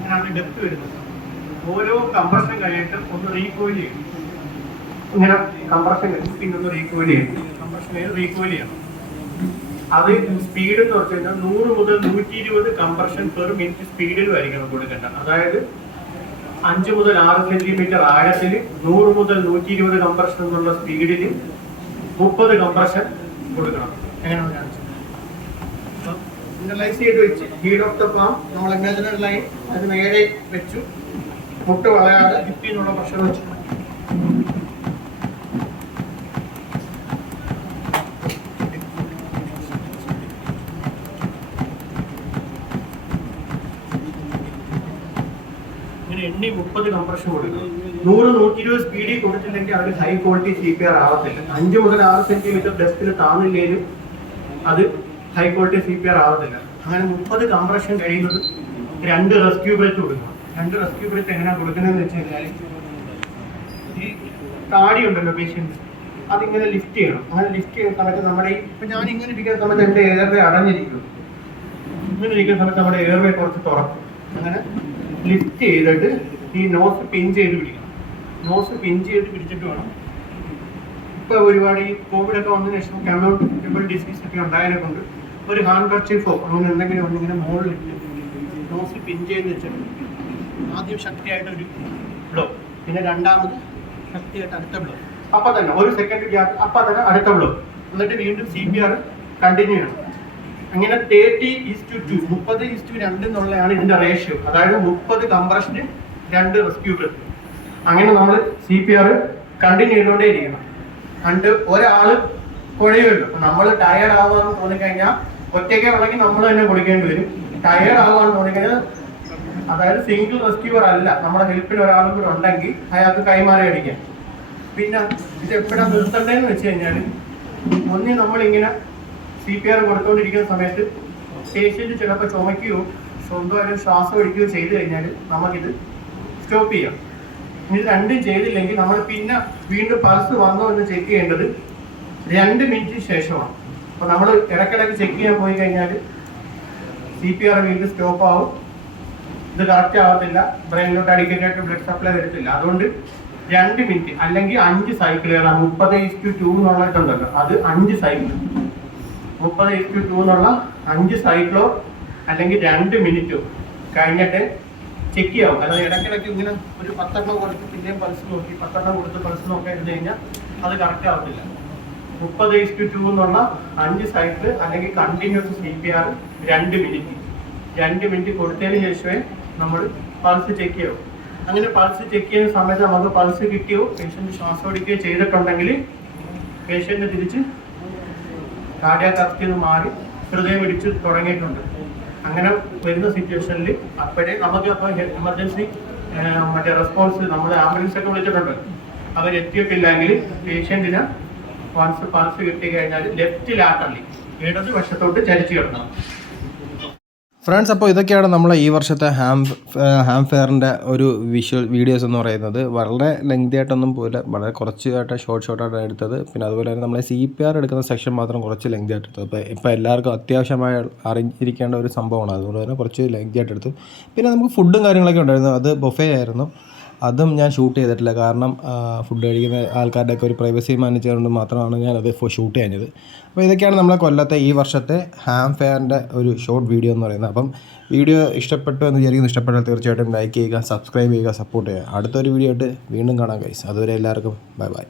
അങ്ങനെയാണ് ഡെപ്ത് വരുന്നത്. ഓരോ കംപ്രഷൻ കഴിഞ്ഞിട്ട് ഒന്ന് റീകോയിൽ ചെയ്യും. ഇങ്ങനെ കംപ്രഷൻ കഴിഞ്ഞ് പിന്നെ ഒന്ന് റീകോയിൽ ചെയ്യും. കംപ്രഷൻ കഴിഞ്ഞ് റീകോയിൽ ചെയ്യണം. അത് സ്പീഡ് എന്ന് പറഞ്ഞു കഴിഞ്ഞാൽ 100 മുതൽ 120 കംപ്രഷൻ പെർ മിനിറ്റ് സ്പീഡിലും ആയിരിക്കണം കൊടുക്കേണ്ടത്. അതായത് 5 മുതൽ 6 സെന്റിമീറ്റർ ആഴത്തിൽ 100 മുതൽ 120 കംപ്രഷൻ എന്നുള്ള സ്പീഡിൽ 30 കംപ്രഷൻ കൊടുക്കണം. എങ്ങനെയാണ് കാണിച്ചത്? ഇനലൈസ് ചെയ്ത് വെച്ച് ഹീഡ് ഓഫ് ദ പാം നമ്മൾ ഇമാജിനറി ലൈൻ അത് നേരെ വെച്ചു, മുട്ട് വളയാതെ ഹിപ്പിൽ നിന്നുള്ള പ്രഷർ വെച്ചു. ഇങ്ങനെ എണ്ണി 30 കംപ്രഷൻ കൊടുക്കണം. 100-120 സ്പീഡിൽ കൊടുത്തില്ലെങ്കിൽ അവർ ഹൈ ക്വാളിറ്റി CPR ആവത്തില്ല. 5 മുതൽ 6 സെന്റിമീറ്റർ ഡെപ്തിൽ താന്നില്ലേലും അത് ഹൈ ക്വാളിറ്റി CPR ആവത്തില്ല. അങ്ങനെ 30 കംപ്രഷൻ കഴിയുന്നത് 2 റെസ്ക്യൂ ബ്രെത്ത് കൊടുക്കണം. 2 റെസ്ക്യൂ ബ്രെത്ത് എങ്ങനെയാണ് കൊടുക്കുന്നതെന്ന് വെച്ച് കഴിഞ്ഞാൽ ഈ താടി ഉണ്ടല്ലോ പേഷ്യന്റ്, അതിങ്ങനെ ലിഫ്റ്റ് ചെയ്യണം. അങ്ങനെ ലിഫ്റ്റ് ചെയ്യുന്ന സമയത്ത് നമ്മുടെ ഇപ്പം ഞാൻ ഇങ്ങനെ ഇരിക്കുന്ന സമയത്ത് എൻ്റെ എയർവേ അടഞ്ഞിരിക്കും. ഇങ്ങനെ ഇരിക്കുന്ന സമയത്ത് നമ്മുടെ എയർവേ കുറച്ച് തുറക്കും. അങ്ങനെ ലിഫ്റ്റ് ചെയ്തിട്ട് ഈ നോസ് പിൻ ചെയ്ത് പിടിക്കണം. നോസ് പിൻ ചെയ്ത് പിടിച്ചിട്ട് വേണം. ഇപ്പോൾ ഒരുപാട് ഈ കോവിഡൊക്കെ വന്നതിന് ശേഷം കമ്മ്യൂണിക്കബിൾ ഡിസീസ് ഒക്കെ ഉണ്ടായതിനെ കൊണ്ട് ഒരു ഹാൻഡ് കർച്ചീഫോ അങ്ങനെ എന്തെങ്കിലും ഒന്നിങ്ങനെ മുകളിലിട്ട് നോസ് പിൻ ചെയ്ത് വെച്ചിട്ട് ആദ്യം ശക്തിയായിട്ടൊരു ബ്ലോ, പിന്നെ രണ്ടാമത് ശക്തിയായിട്ട് അടുത്ത ബ്ലോ, അപ്പം തന്നെ 1 സെക്കൻഡ് ഗ്യാപ്പ്, അപ്പം തന്നെ അടുത്ത ബ്ലോ, എന്നിട്ട് വീണ്ടും CPR കണ്ടിന്യൂ ചെയ്യണം. അങ്ങനെ 30:2 30:2 എന്നുള്ളതാണ് ഇതിന്റെ റേഷ്യോ. അതായത് 30 കംപ്രഷന് 2 റെസ്ക്യൂ ബ്രെത്ത്. അങ്ങനെ നമ്മൾ CPR കണ്ടിന്യൂ ചെയ്തുകൊണ്ടേ ഇരിക്കണം. കണ്ട് ഒരാൾ കുഴയുമല്ലോ. നമ്മൾ ടയർഡ് ആവുകയെന്ന് തോന്നിക്കഴിഞ്ഞാൽ ഒറ്റയ്ക്ക് ഉണ്ടെങ്കിൽ നമ്മൾ തന്നെ കൊടുക്കേണ്ടി വരും. ടയർഡ് ആവുകയെന്ന് തോന്നിക്കഴിഞ്ഞാൽ, അതായത് സിംഗിൾ റെസ്ക്യൂവർ അല്ല, നമ്മുടെ ഹെൽപ്പിൽ ഒരാളും കൂടെ ഉണ്ടെങ്കിൽ അയാൾക്ക് കൈമാറി അടിക്കാം. പിന്നെ ഇത് എപ്പോഴാണ് നിർത്തേണ്ടതെന്ന് വെച്ച് കഴിഞ്ഞാൽ, ഒന്നി നമ്മളിങ്ങനെ CPR കൊടുത്തുകൊണ്ടിരിക്കുന്ന സമയത്ത് പേഷ്യന്റ് ചിലപ്പോൾ ചുമയ്ക്കുകയോ സ്വന്തമായിട്ട് ശ്വാസം ഒഴിക്കുകയോ ചെയ്തു കഴിഞ്ഞാൽ നമുക്കിത് സ്റ്റോപ്പ് ചെയ്യാം. ഇത് രണ്ടും ചെയ്തില്ലെങ്കിൽ നമ്മൾ പിന്നെ വീണ്ടും പൾസ് വന്നോ എന്ന് ചെക്ക് ചെയ്യേണ്ടത് 2 മിനിറ്റിന് ശേഷമാണ്. അപ്പോൾ നമ്മൾ ഇടയ്ക്കിടയ്ക്ക് ചെക്ക് ചെയ്യാൻ പോയി കഴിഞ്ഞാൽ CPR വീണ്ടും സ്റ്റോപ്പ് ആവും. ഇത് കറക്റ്റ് ആവത്തില്ല, ബ്രെയിനിലോട്ട് അഡിക്കേറ്റഡ് ബ്ലഡ് സപ്ലൈ വരത്തില്ല. അതുകൊണ്ട് 2 മിനിറ്റ് അല്ലെങ്കിൽ 5 സൈക്കിളുകൾ, 30:2 എന്നുള്ള ഇതുണ്ടല്ലോ, അത് 5 സൈക്കിൾ, 30:2 എന്നുള്ള 5 സൈക്കിളോ അല്ലെങ്കിൽ 2 മിനിറ്റോ കഴിഞ്ഞിട്ട് ചെക്ക് ചെയ്യാവും. അതായത് ഇടയ്ക്കിടയ്ക്ക് ഇങ്ങനെ ഒരു 10 എണ്ണം കൊടുത്ത് പിന്നെയും പൾസ് നോക്കി 10 എണ്ണം കൊടുത്ത് പൾസ് നോക്കാൻ ഇരുന്ന് കഴിഞ്ഞാൽ അത് കറക്റ്റ് ആവത്തില്ല. 30:2 എന്നുള്ള 5 സൈക്കിൾ അല്ലെങ്കിൽ കണ്ടിന്യൂസ് CPR 2 മിനിറ്റ് 2 മിനിറ്റ് കൊടുത്തതിന് ശേഷമേ നമ്മൾ പൾസ് ചെക്ക് ചെയ്യാവും. അങ്ങനെ പൾസ് ചെക്ക് ചെയ്യുന്ന സമയത്ത് നമുക്ക് പൾസ് കിട്ടിയോ പേഷ്യന്റ് ശ്വാസം എടുക്കുകയോ ചെയ്തിട്ടുണ്ടെങ്കിൽ പേഷ്യന്റ് തിരിച്ച് കാർഡിയാക് അറസ്റ്റിൽ നിന്ന് മാറി ഹൃദയം ഇടിച്ച് തുടങ്ങിയിട്ടുണ്ട്. അങ്ങനെ വരുന്ന സിറ്റുവേഷനിൽ അപ്പോഴേ നമുക്ക് അപ്പോൾ എമർജൻസി മറ്റേ റെസ്പോൺസ് നമ്മൾ ആംബുലൻസ് ഒക്കെ വിളിച്ചിട്ടുണ്ട്. അവരെത്തിയിട്ടില്ലെങ്കിൽ പേഷ്യന്റിന് പൾസ് കിട്ടി കഴിഞ്ഞാൽ ലെഫ്റ്റ് ലാറ്ററലി ഇടത് വശത്തോട്ട് ചരിച്ചു കിടക്കണം. ഫ്രണ്ട്സ്, അപ്പോൾ ഇതൊക്കെയാണ് നമ്മൾ ഈ വർഷത്തെ ഹാം ഫെയറിൻ്റെ ഒരു വീഡിയോസ് എന്ന് പറയുന്നത്. വളരെ ലെങ്തി ആയിട്ടൊന്നും പോലെ വളരെ കുറച്ചായിട്ട് ഷോർട്ടായിട്ടാണ് എടുത്തത്. പിന്നെ അതുപോലെ തന്നെ നമ്മൾ CPR എടുക്കുന്ന സെക്ഷൻ മാത്രം കുറച്ച് ലെങ്തി ആയിട്ട് എടുത്തത്. ഇപ്പോൾ എല്ലാവർക്കും അത്യാവശ്യമായി അറിഞ്ഞിരിക്കേണ്ട ഒരു സംഭവമാണ്, അതുകൊണ്ട് തന്നെ കുറച്ച് ലെങ്തി ആയിട്ട് എടുത്തു. പിന്നെ നമുക്ക് ഫുഡും കാര്യങ്ങളൊക്കെ ഉണ്ടായിരുന്നു, അത് ബൊഫേ ആയിരുന്നു. അതും ഞാൻ ഷൂട്ട് ചെയ്തിട്ടില്ല, കാരണം ഫുഡ് കഴിക്കുന്ന ആൾക്കാരുടെയൊക്കെ ഒരു പ്രൈവസി മാനേജ് ചെയ്തുകൊണ്ട് മാത്രമാണ് ഞാനത് ഷൂട്ട് ചെയ്യുന്നത്. അപ്പോൾ ഇതൊക്കെയാണ് നമ്മളെ കൊല്ലത്തെ ഈ വർഷത്തെ ഹാം ഫെയറിൻ്റെ ഒരു ഷോർട്ട് വീഡിയോ എന്ന് പറയുന്നത്. അപ്പം വീഡിയോ ഇഷ്ടപ്പെട്ടു എന്ന് വിചാരിക്കുന്നു. ഇഷ്ടപ്പെട്ടാൽ തീർച്ചയായിട്ടും ലൈക്ക് ചെയ്യുക, സബ്സ്ക്രൈബ് ചെയ്യുക, സപ്പോർട്ട് ചെയ്യുക. അടുത്തൊരു വീഡിയോ ആയിട്ട് വീണ്ടും കാണാം ഗൈസ്. അതുവരെ എല്ലാവർക്കും ബൈ ബൈ.